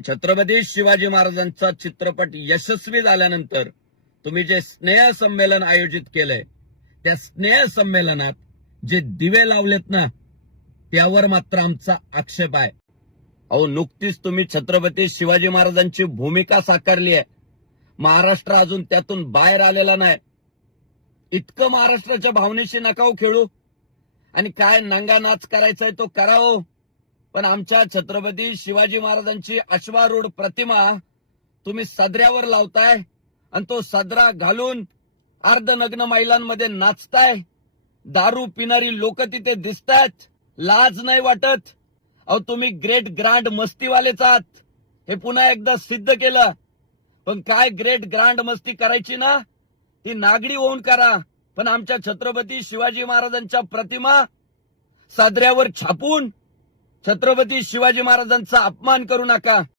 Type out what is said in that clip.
छत्रपती शिवाजी महाराजांचा चित्रपट यशस्वी झाल्यानंतर तुम्ही जे स्नेह संमेलन आयोजित केलंय त्या स्नेह संमेलनात जे दिवे लावलेत ना त्यावर मात्र आमचा आक्षेप आहे। अहो, नुकतीच तुम्ही छत्रपती शिवाजी महाराजांची भूमिका साकारली आहे। महाराष्ट्र अजून त्यातून बाहेर आलेला नाही। इतकं महाराष्ट्राच्या भावनेशी नका हो खेळू आणि काय नंगा नाच करायचाय तो करा हो, पण आमच्या छत्रपती शिवाजी महाराजांची अश्वारूढ प्रतिमा तुम्ही सदऱ्यावर लावताय आणि तो सदरा घालून अर्धनग्न महिलांमध्ये नाचताय। दारू पिणारी लोक तिथे दिसतात, लाज नाही वाटत? अहो, तुम्ही ग्रेट ग्रँड मस्तीवालेच आहात, हे पुन्हा एकदा सिद्ध केलं। पण काय ग्रेट ग्रँड मस्ती करायची ना ती नागडी होऊन करा, पण आमच्या छत्रपती शिवाजी महाराजांच्या प्रतिमा सदऱ्यावर छापून छत्रपती शिवाजी महाराजांचा अपमान करू नका।